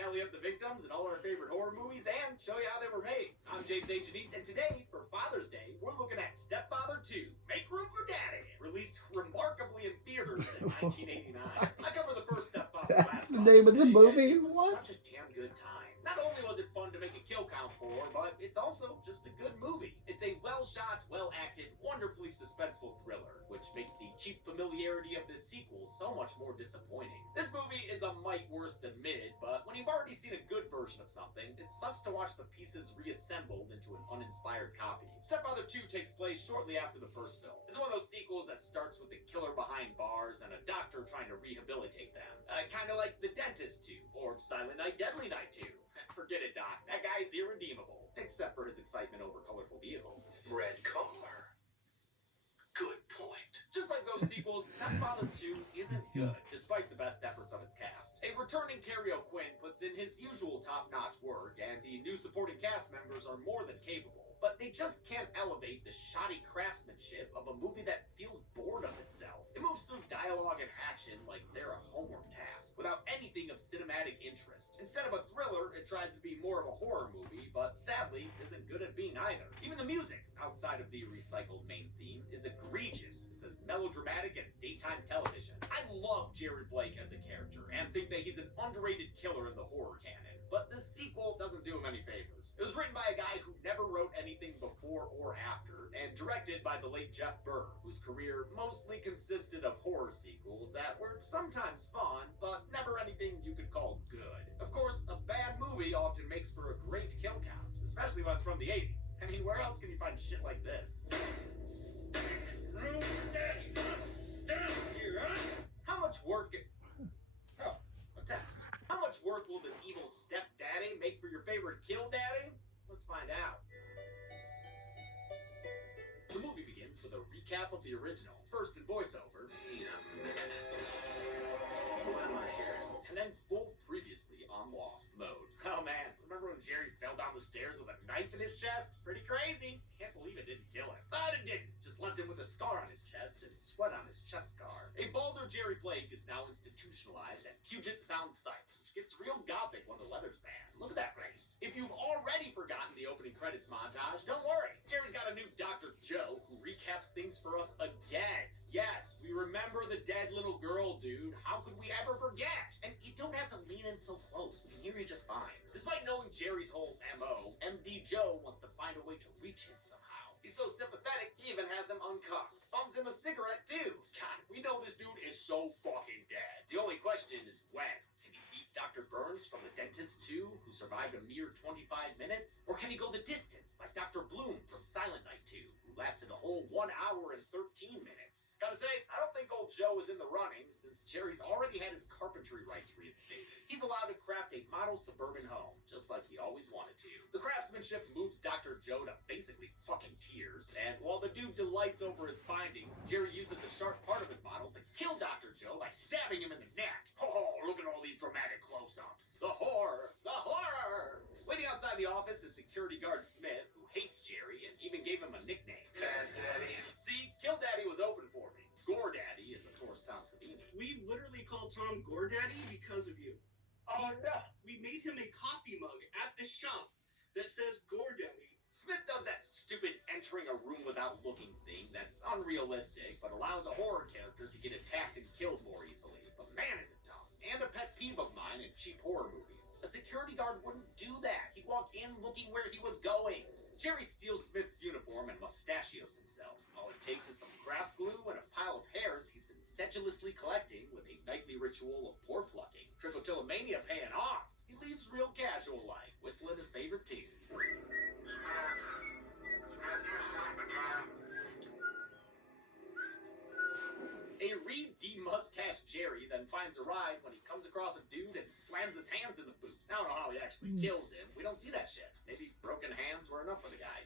tally up the victims in all our favorite horror movies and show you how they were made. I'm James A. Janice, and today, for Father's Day, we're looking at Stepfather 2, Make Room for Daddy, released remarkably in theaters in 1989. I covered the first Stepfather That's last the name of the movie? It was What? such a damn good time. Not only was it fun to make a kill count for, but it's also just a good movie. It's a well-shot, well-acted, wonderfully suspenseful thriller, which makes the cheap familiarity of this sequel so much more disappointing. This movie is a mite worse than mid, but when you've already seen a good version of something, it sucks to watch the pieces reassembled into an uninspired copy. Stepfather 2 takes place shortly after the first film. It's one of those sequels that starts with a killer behind bars and a doctor trying to rehabilitate them. Kind of like The Dentist 2, or Silent Night, Deadly Night 2. Forget it, Doc. That guy's irredeemable. Except for his excitement over colorful vehicles. Red car. Good point. Just like those sequels, Stepfather 2 isn't good, despite the best efforts of its cast. A returning Terry O'Quinn puts in his usual top-notch work, and the new supporting cast members are more than capable. But they just can't elevate the shoddy craftsmanship of a movie that feels bored of itself. It moves through dialogue and action like they're a homework task, without anything of cinematic interest. Instead of a thriller, it tries to be more of a horror movie, but sadly isn't good at being either. Even the music, outside of the recycled main theme, is egregious. It's as melodramatic as daytime television. I love Jared Blake as a character, and think that he's an underrated killer in the horror canon. But this sequel doesn't do him any favors. It was written by a guy who never wrote anything before or after, and directed by the late Jeff Burr, whose career mostly consisted of horror sequels that were sometimes fun, but never anything you could call good. Of course, a bad movie often makes for a great kill count, especially when it's from the 80s. I mean, where else can you find shit like this? How much work... Oh, a text. How much work will this evil stepdaddy make for your favorite kill daddy? Let's find out. The movie begins with a recap of the original, first in voiceover. Wait a minute. Who am I here? And then full previously on Lost mode. Oh man, remember when Jerry fell down the stairs with a knife in his chest? Pretty crazy. Can't believe it didn't kill him. But it didn't. Just left him with a scar on his chest and sweat on his chest scar. A balder Jerry Blake is now institutionalized at Puget Sound Psych, which gets real gothic when the weather's bad. Look at that place. If you've already forgotten the opening credits montage, don't worry. Jerry's got a new Dr. Joe who recaps things for us again. Yes, we remember the dead little girl, dude. How could we ever forget? And you don't have to lean in so close. We can hear you just fine. Despite knowing Jerry's whole MO, MD Joe wants to find a way to reach him somehow. He's so sympathetic, he even has him uncuffed. Bums him a cigarette, too. God, we know this dude is so fucking dead. The only question is when. Can he beat Dr. Burns from The Dentist 2, who survived a mere 25 minutes? Or can he go the distance, like Dr. Bloom from Silent Night 2, who lasted a whole 1 hour and 13 minutes? Gotta say, I don't think old Joe is in the running, since Jerry's already had his carpentry rights reinstated. He's allowed to craft a model suburban home, just like he always wanted to. The craftsmanship moves Dr. Joe to basically fucking tears, and while the dude delights over his findings, Jerry uses a sharp part of his model to kill Dr. Joe by stabbing him in the neck. Oh, look at all these dramatic close-ups. The horror! The horror! Waiting outside the office is security guard Smith, who hates Jerry and even gave him a nickname. Bad Daddy. See, Kill Daddy was open for me. Gore Daddy is, of course, Tom Savini. We literally call Tom Gore Daddy because of you. Oh, no! We made him a coffee mug at the shop that says Gore Daddy. Smith does that stupid entering a room without looking thing that's unrealistic, but allows a horror character to get attacked and killed more easily. But man, is it dumb. And a pet peeve of mine in cheap horror movies. A security guard wouldn't do that. He'd walk in looking where he was going. Jerry steals Smith's uniform and mustachios himself. All it takes is some craft glue and a pile of hairs he's been sedulously collecting with a nightly ritual of pore plucking. Trichotillomania paying off. He leaves real casual life, whistling his favorite tune. A Reed de-mustache Jerry then finds a ride when he comes across a dude and slams his hands in the boot. I don't know how he actually kills him. We don't see that shit. Maybe broken hands were enough for the guy.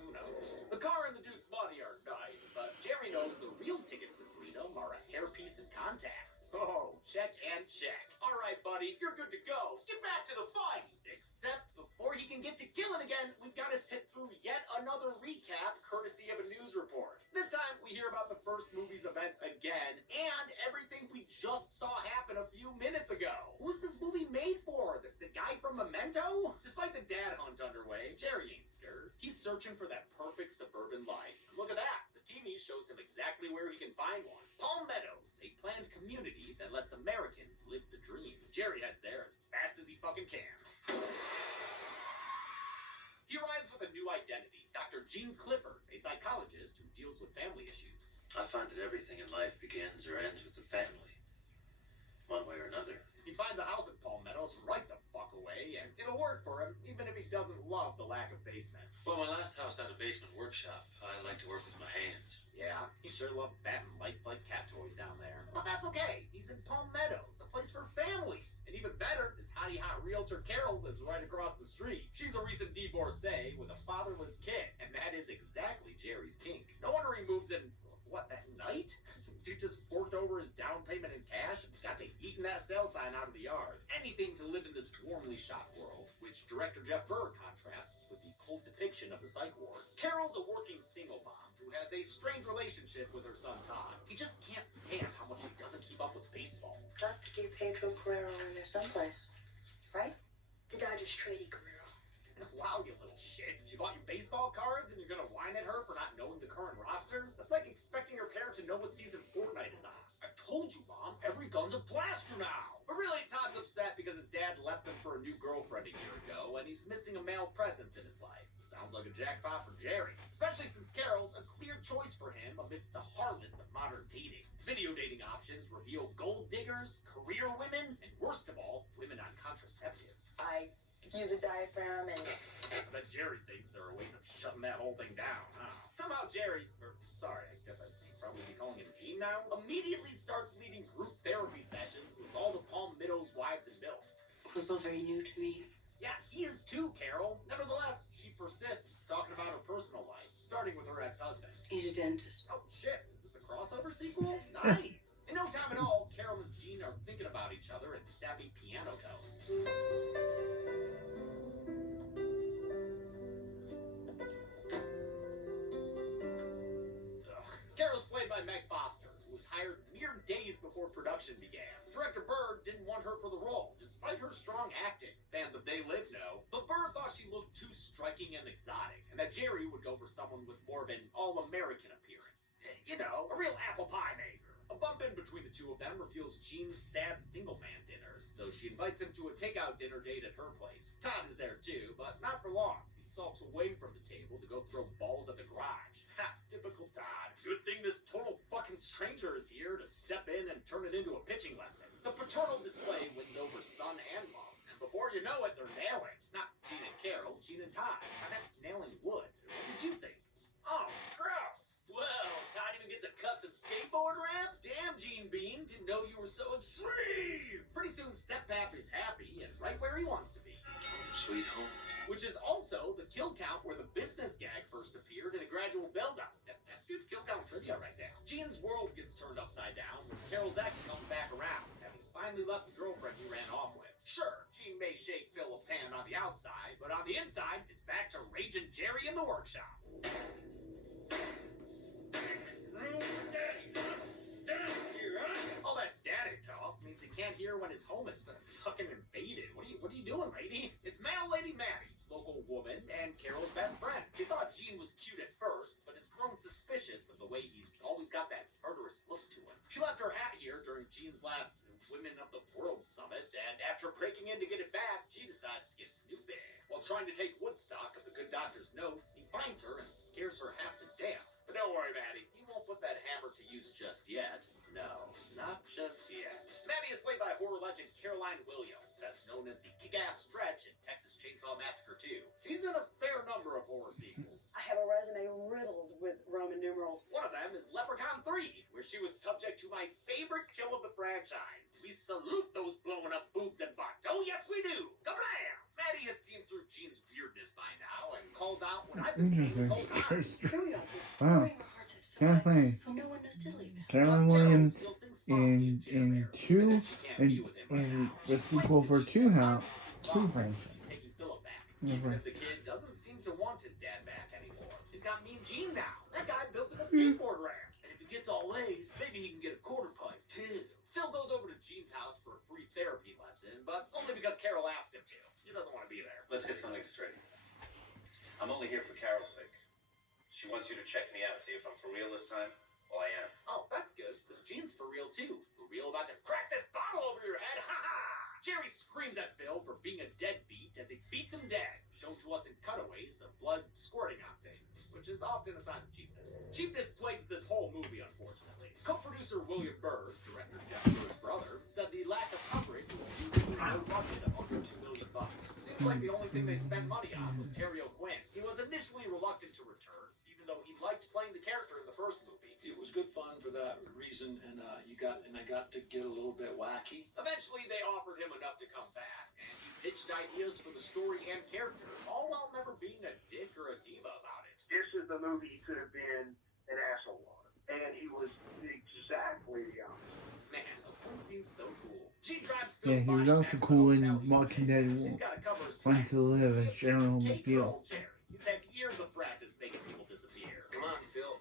Who knows? The car and the dude's money are nice, but Jerry knows the real tickets to freedom are a hairpiece and contacts. Oh, check and check. All right, buddy, you're good to go. Get back to the fight. Except before he can get to killing again, we've got to sit through yet another recap courtesy of a news report. This time, we hear about the first movie's events again, and everything we just saw happen a few minutes ago. Who's this movie made for? The guy guy from Memento? Despite the dad hunt underway, Jerry ain't scared. He's searching for that perfect suburban life. And look at that. The TV shows him exactly where he can find one. Palm Meadows, a planned community that lets Americans live the dream. Jerry heads there as fast as he fucking can. He arrives with a new identity, Dr. Gene Clifford, a psychologist who deals with family issues. I find that everything in life begins or ends with the family, one way or another. He finds a house in Palm Meadows right the fuck away, and it'll work for him, even if he doesn't love the lack of basement. Well, my last house had a basement workshop. I like to work with my hands. Yeah, he sure loved batting lights like cat toys down there. But that's okay. He's in Palm Meadows, a place for families. And even better, his hottie hot realtor Carol lives right across the street. She's a recent divorcee with a fatherless kid, and that is exactly Jerry's kink. No wonder he moves in, what, that night? Dude just forked over his down payment in cash and got to eating that sale sign out of the yard. Anything to live in this warmly shot world, which director Jeff Berg contrasts with the cold depiction of the psych ward. Carol's a working single mom who has a strained relationship with her son Todd. He just can't stand how much he doesn't keep up with baseball. Got to keep Pedro Guerrero in there someplace, right? The Dodgers traded Guerrero. Wow, you little shit. She bought you baseball cards and you're gonna whine at her for not knowing the current roster? That's like expecting your parent to know what season Fortnite is on. I told you, Mom, every gun's a blaster now. But really, Todd's upset because his dad left him for a new girlfriend a year ago and he's missing a male presence in his life. Sounds like a jackpot for Jerry. Especially since Carol's a clear choice for him amidst the harlots of modern dating. Video dating options reveal gold diggers, career women, and worst of all, women on contraceptives. I use a diaphragm and... I bet Jerry thinks there are ways of shutting that whole thing down. Somehow Jerry, I guess I should probably be calling him Gene now, immediately starts leading group therapy sessions with all the Palm Meadows wives and MILFs. It was all very new to me. Yeah, he is too, Carol. Nevertheless, she persists talking about her personal life, starting with her ex-husband. He's a dentist. Oh shit, is this a crossover sequel? Nice! In no time at all, Carol and Gene are thinking about each other in sappy piano tones. Carol's played by Meg Foster, who was hired mere days before production began. Director Berg didn't want her for the role, despite her strong acting. Fans of They Live know. But Berg thought she looked too striking and exotic, and that Jerry would go for someone with more of an all-American appearance. You know, a real apple pie maker. A bump in between the two of them reveals Gene's sad single-man dinners, so she invites him to a takeout dinner date at her place. Todd is there too, but not for long. He sulks away from the table to go throw balls at the garage. Ha, typical Todd. Good thing this total fucking stranger is here to step in and turn it into a pitching lesson. The paternal display wins over son and mom, and before you know it, they're nailing. Not Gene and Carol, Gene and Todd. I meant nailing wood. What did you think? Oh, gross. Well, Todd even gets a custom skateboard ramp? Damn, Gene Bean, didn't know you were so extreme. Pretty soon, Step Pappy's happy and right where he wants to be. Sweet home. Which is also the kill count where the business gag first appeared in a gradual build-up. That's good kill count trivia right there. Gene's world gets turned upside down when Carol's ex comes back around, having finally left the girlfriend he ran off with. Sure, Gene may shake Philip's hand on the outside, but on the inside, it's back to Raging Jerry in the workshop. All that daddy talk means he can't hear when his home has been fucking invaded. What are you doing, lady? It's Mail Lady Maddie, local woman and Carol's best friend. She thought Gene was cute at first, but has grown suspicious of the way he's always got that murderous look to him. She left her hat here during Gene's last Women of the World Summit, and after breaking in to get it back, she decides to get snoopy. While trying to take Woodstock of the good doctor's notes, he finds her and scares her half to death. But don't worry, Maddie, he won't put that hammer to use just yet. No, not just yet. Maddie is played by horror legend Caroline Williams, best known as the kick-ass Stretch in Texas Chainsaw Massacre 2. She's in a fair number of horror sequels. I have a resume riddled with Roman numerals. One of them is Leprechaun 3, where she was subject to my favorite kill of the franchise. We salute those blowing up boobs and butt. Oh, yes, we do. Kablam! Maddie has seen through Gene's weirdness by now and calls out what I've been saying this whole time. True, Doctor. Wow. Growing our hearts have survived. Kathleen, Who no one knows diddly about. Carolyn Williams in two in the sequel for two franchises. She's taking Philip back. Yeah, Even right. if the kid doesn't seem to want his dad back anymore. He's got Mean Gene now. That guy built him a skateboard ramp. And if he gets all A's, maybe he can get a quarter pipe too. Phil goes over to Gene's house for a free therapy lesson, but only because Carol asked him to. I'm only here for Carol's sake. She wants you to check me out, see if I'm for real this time. Well, I am. Oh, that's good, because Gene's for real too. For real about to crack this bottle over your head, ha ha! Jerry screams at Phil for being a deadbeat as he beats him dead, shown to us in cutaways of blood squirting on things, which is often a sign of cheapness. Cheapness plagues this whole movie, unfortunately. Co-producer William Burr, director Jeff Burr's brother, said the lack of coverage was due to the low budget of under $2 million. Seems like the only thing they spent money on was Terry O'Quinn. He was initially reluctant to return, even though he liked playing the character in the first movie. It was good fun for that reason, and I got to get a little bit wacky. Eventually, they offered him enough to come back, and he pitched ideas for the story and character, all while never being a dick or a diva about it. This is the movie he could have been an asshole on, and he was exactly the opposite. Man, O'Quinn seems so cool. She drives Yeah, Phil's he was body also back to the cool in hotel he's Walking in. Dead She's gotta cover his Wants tracks. to Live as He General appears to Kate McBeal. Pearl Jerry. He's had years of practice making people disappear. Come on, Phil.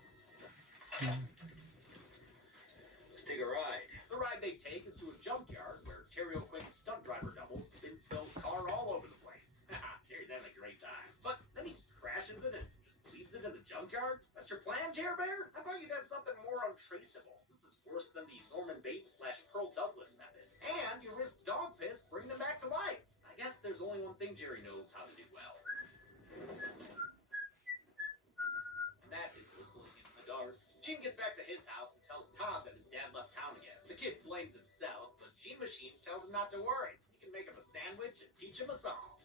Let's take a ride. The ride they take is to a junkyard where Terry O'Quinn's stunt driver double spins Phil's car all over the place. Jerry's having a great time. But then he crashes it and just leaves it in the junkyard? That's your plan, Jer Bear? I thought you'd have something more untraceable. This is worse than the Norman Bates / Pearl Douglas method. And you risk dog piss bringing them back to life. I guess there's only one thing Jerry knows how to do well. And that is whistling in the dark. Gene gets back to his house and tells Todd that his dad left town again. The kid blames himself, but Gene Machine tells him not to worry. He can make him a sandwich and teach him a song.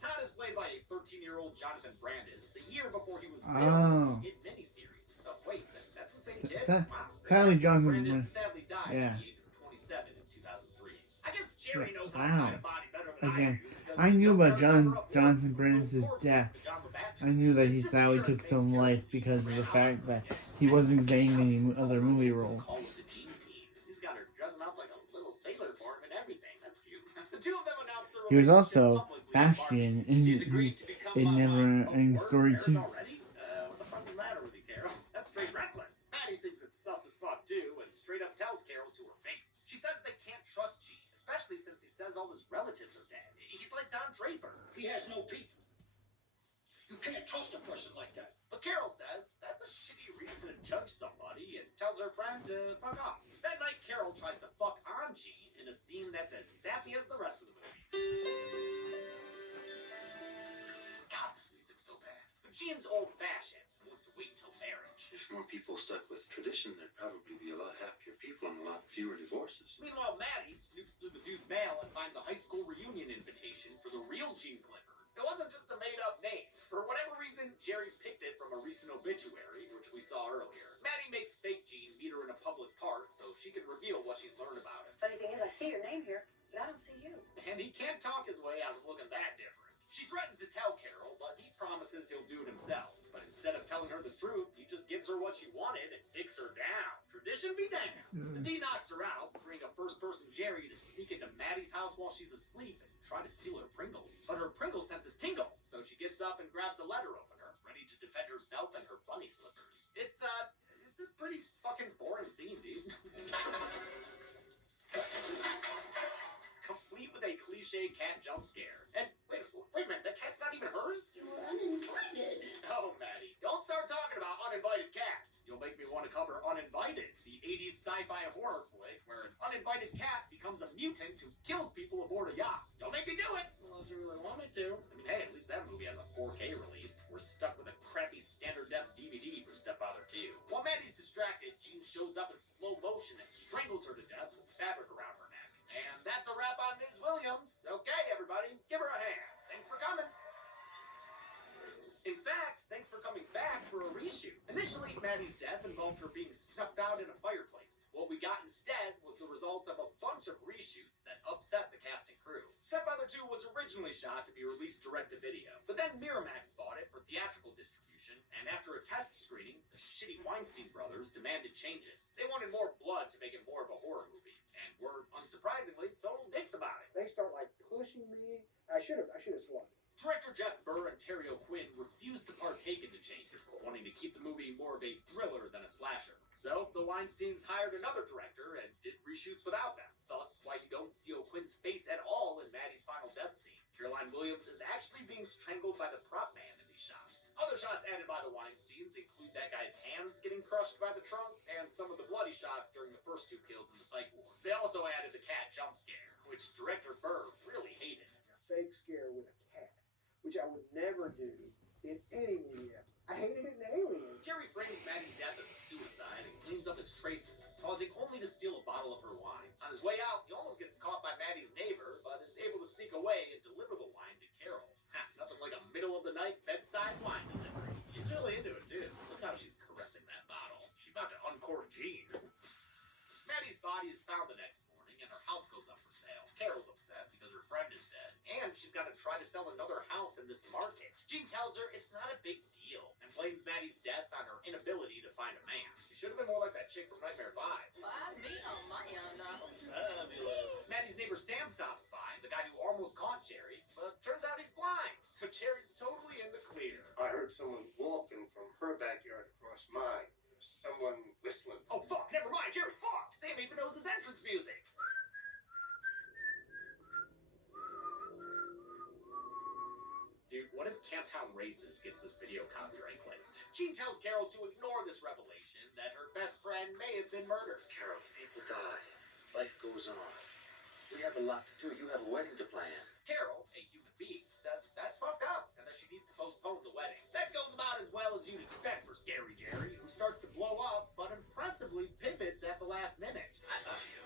Todd is played by a 13-year-old Jonathan Brandis, the year before he was Oh. in miniseries. Oh, wait, that's the same S- kid? that- Wow. Kylie Johnson Brandis was- sadly died yeah. at the age of 27 in 2003. I guess Jerry knows how Wow. to hide a body better than Again, I do. because I the knew about junkyard Jonathan cover-up films with Brandis' those corpses death. that John Babach I knew that His he sadly disappearance took his own makes life Jerry because of ran the out fact that again. he wasn't getting any His other movie role. Call of the Gene Team. He's got her dressing up like a little sailor for him and everything. That's cute. The two of them announced their He was relationship also publicly on Bastion Barbie. in He's agreed to become in my Never wife. Ending Word, Story marriage 2. already? What the fuck is the matter with you, Carol? That's straight reckless. Maddie thinks it's sus as fuck too, and straight up tells Carol to her face. She says they can't trust Gene, especially since he says all his relatives are dead. He's like Don Draper. He has no people. You can't trust a person like that. But Carol says that's a shitty reason to judge somebody and tells her friend to fuck off. That night, Carol tries to fuck on Gene in a scene that's as sappy as the rest of the movie. God, this music's so bad. But Gene's old-fashioned and wants to wait until marriage. If more people stuck with tradition, there'd probably be a lot happier people and a lot fewer divorces. Meanwhile, Maddie snoops through the dude's mail and finds a high school reunion invitation for the real Gene Clifford. It wasn't just a made-up name. For whatever reason, Jerry picked it from a recent obituary, which we saw earlier. Maddie makes fake Gene meet her in a public park so she can reveal what she's learned about him. Funny thing is, I see your name here, but I don't see you. And he can't talk his way out of looking that different. She threatens to tell Carol, but he promises he'll do it himself. But instead of telling her the truth, he just gives her what she wanted and dicks her down. Tradition be damned. The D knocks her out, freeing a first-person Jerry to sneak into Maddie's house while she's asleep and try to steal her Pringles. But her Pringle senses tingle, so she gets up and grabs a letter opener, ready to defend herself and her bunny slippers. It's a pretty fucking boring scene, dude. Complete with a cliche cat jump scare. And wait a minute, the cat's not even hers? You were uninvited. Oh, Maddie, don't start talking about uninvited cats. You'll make me want to cover Uninvited, the 80s sci-fi horror flick where an uninvited cat becomes a mutant who kills people aboard a yacht. Don't make me do it, unless you really want me to. I mean, hey, at least that movie has a 4K release. We're stuck with a crappy standard def DVD for Stepfather 2. While Maddie's distracted, Gene shows up in slow motion and strangles her to death with fabric around her neck. And that's a wrap on Ms. Williams. Okay, everybody, give her a hand. Thanks for coming. In fact, thanks for coming back for a reshoot. Initially, Maddie's death involved her being snuffed out in a fireplace. What we got instead was the result of a bunch of reshoots that upset the cast and crew. Stepfather 2 was originally shot to be released direct-to-video, but then Miramax bought it for theatrical distribution, and after a test screening, the shitty Weinstein brothers demanded changes. They wanted more blood to make it more of a horror movie, and were, unsurprisingly, total dicks about it. They start like pushing me. I should have swung. Director Jeff Burr and Terry O'Quinn refused to partake in the changes, wanting to keep the movie more of a thriller than a slasher. So, the Weinsteins hired another director and did reshoots without them. thus why you don't see O'Quinn's face at all in Maddie's final death scene. Caroline Williams is actually being strangled by the prop man in these shots. Other shots added by the Weinsteins include that guy's hands getting crushed by the trunk and some of the bloody shots during the first 2 kills in the psych ward. They also added the cat jump scare, which director Burr really hated. A fake scare with a cat, which I would never do in any media. I hated it in Alien. Jerry frames Maddie's death as a suicide and cleans up his traces, pausing only to steal a bottle of her wine. On his way out, he almost gets caught by Maddie's neighbor, but is able to sneak away and deliver the wine to Carol. Nothing like a middle-of-the-night bedside wine delivery. She's really into it, too. Look how she's caressing that bottle. She's about to uncork Gene. Maddie's body is found the next morning, and her house goes up for sale. Carol's upset because her friend is dead, and she's got to try to sell another house in this market. Gene tells her it's not a big deal, and blames Maddie's death on her inability to find a man. She should have been more like that chick from Nightmare 5. Maddie's neighbor Sam stops by, the guy who almost caught Jerry, but turns out he's blind, so Jerry's totally in the clear. I heard someone walking from her backyard across mine. Someone whistling. Oh fuck, never mind, Jerry fucked! Sam even knows his entrance music! Dude, what if Camptown Races gets this video copyright claimed? Gene tells Carol to ignore this revelation that her best friend may have been murdered. Carol, people die. Life goes on. We have a lot to do. You have a wedding to plan. Carol, a human being, says that's fucked up and that she needs to postpone the wedding. That goes about as well as you'd expect for Scary Jerry, who starts to blow up, but impressively pivots at the last minute. I love you.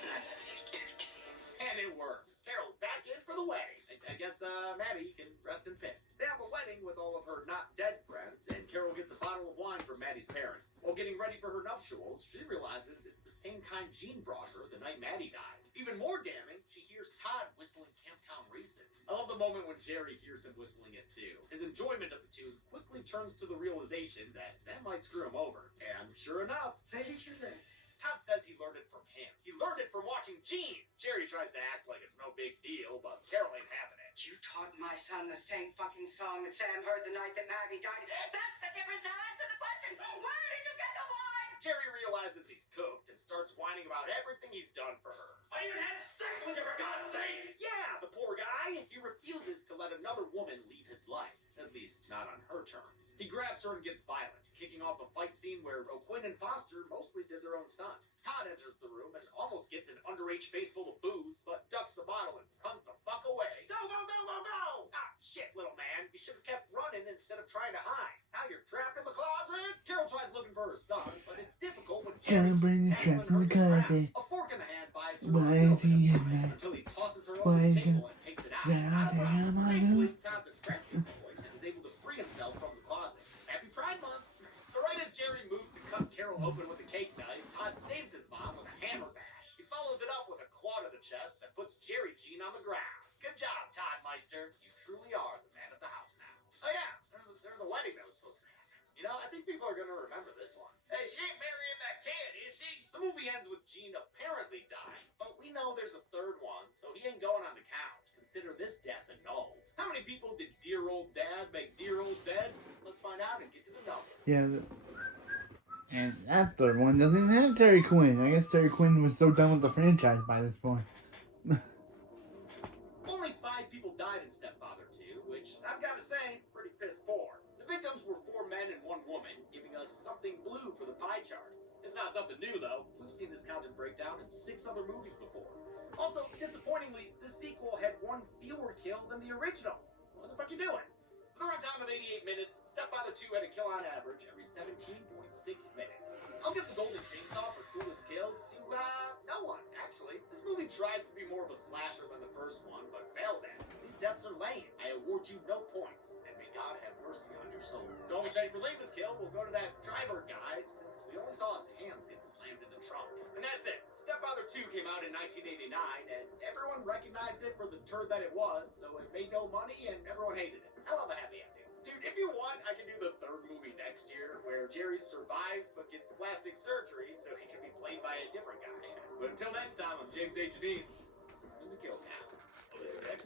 I love you too, Gene. And it works. Carol's back in for the wedding. I guess Maddie can rest in peace. They have a wedding with all of her not dead friends, and Carol gets a bottle of wine from Maddie's parents. While getting ready for her nuptials, she realizes it's the same kind Gene brought her the night Maddie died. Even more damning, she hears Todd whistling Camptown Races. I love the moment when Jerry hears him whistling it too. His enjoyment of the tune quickly turns to the realization that might screw him over. And sure enough, Where did you learn? Todd says he learned it from him. He learned it from watching Gene. Jerry tries to act like it's no big deal, but Carol ain't having it. You taught my son the same fucking song that Sam heard the night that Maddie died. That's the difference. Now answer the question. Where did you get the wine? Jerry realizes he's cooked and starts whining about everything he's done for her. I even had sex with you, for God's sake! Yeah, the poor guy. He refuses to let another woman leave his life. At least, not on her terms. He grabs her and gets violent, kicking off a fight scene where O'Quinn and Foster mostly did their own stunts. Todd enters the room and almost gets an underage face full of booze, but ducks the bottle and runs the fuck away. Go, go, go, go, go! Ah, shit, little man. You should have kept running instead of trying to hide. Now you're trapped in the closet. Carol tries looking for her son, but it's difficult when Can't bring the trap in the closet. A fork in the hand buys her Why a is he in there? until he tosses her Why over the is table and takes it out. Thankfully, Todd's a rescue boy and is able to free himself from the closet. Happy Pride Month! So right as Jerry moves to cut Carol open with a cake knife, Todd saves his mom with a hammer bash. He follows it up with a claw to the chest that puts Jerry Gene on the ground. Good job, Todd Meister. You truly are the man of the house now. Oh yeah, there's a wedding that was supposed to happen. You know, I think people are gonna remember this one. Hey, she ain't marrying that kid, is she? The movie ends with Gene apparently dying, but we know there's a third one, so he ain't going on the count. Consider this death annulled. How many people did dear old dad make dear old dead? Let's find out and get to the numbers. Yeah, and that third one doesn't even have Terry Quinn. I guess Terry Quinn was so done with the franchise by this point. Only 5 people died in Stepfather 2, which I've got to say, pretty piss poor. The victims were 4 men and 1 woman, giving us something blue for the pie chart. It's not something new, though. We've seen this counted breakdown in 6 other movies before. Also, disappointingly, the sequel had 1 fewer kill than the original. What the fuck you doing? With a runtime of 88 minutes, Stepfather 2 had a kill on average every 17.6 minutes. I'll give the Golden Chainsaw for coolest kill to, no one, actually. This movie tries to be more of a slasher than the first one, but fails at it. These deaths are lame. I award you no points, and may God have mercy on your soul. Don't ready for Levis kill, we'll go to that driver guy, since we only saw his hands get slammed in the trunk. And that's it. Stepfather 2 came out in 1989, and everyone recognized it for the turd that it was, so it made no money, and everyone hated it. I love a happy ending. Dude, if you want, I can do the 3rd movie next year, where Jerry survives but gets plastic surgery so he can be played by a different guy. But until next time, I'm James H. Denise. It's been the Kill Count.